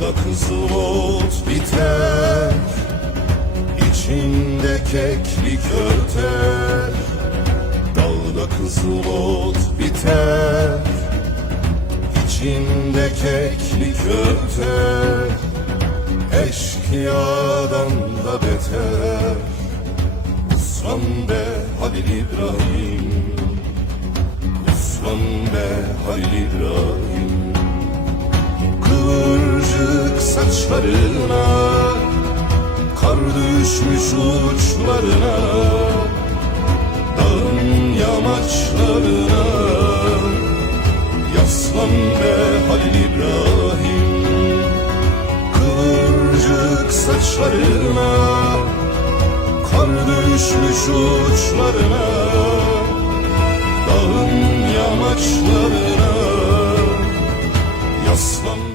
Dağda kızıl ot biter, İçinde keklik örter. Dağda kızıl ot biter, İçinde keklik örter. Eşkıyadan da beter. Uslan be Halil İbrahim, Uslan be Halil İbrahim. Kıvırcık saçlarına kar düşmüş uçlarına, dağın yamaçlarına. Yaslan be Halil İbrahim, kıvırcık saçlarına kar düşmüş uçlarına, dağın yamaçlarına. Yaslan